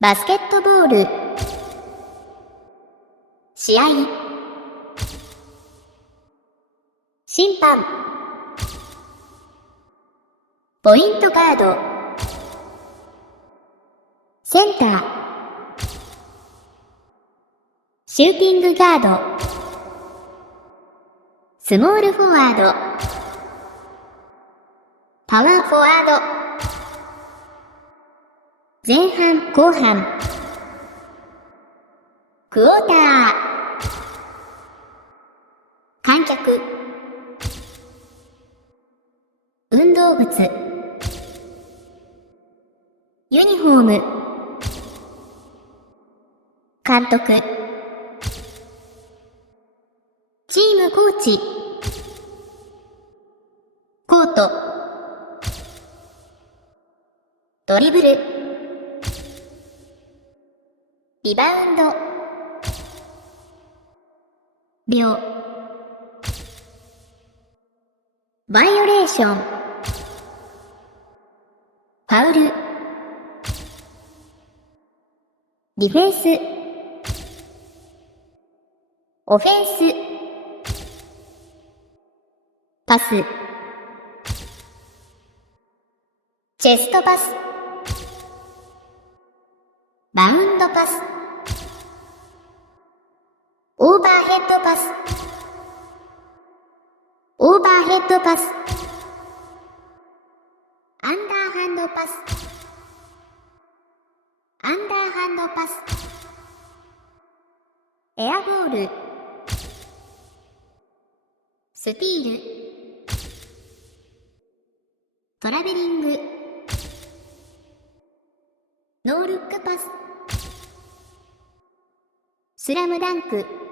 バスケットボール試合審判ポイントガードセンターシューティングガードスモールフォワードパワーフォワード前半後半クォーター観客運動靴ユニフォーム監督チームコーチコートドリブルリバウンド秒バイオレーションファウルディフェンスオフェンスパスチェストパスバウンドパスオーバーヘッドパスオーバーヘッドパスアンダーハンドパスアンダーハンドパスエアボールスティールトラベリングノールックパススラムダンク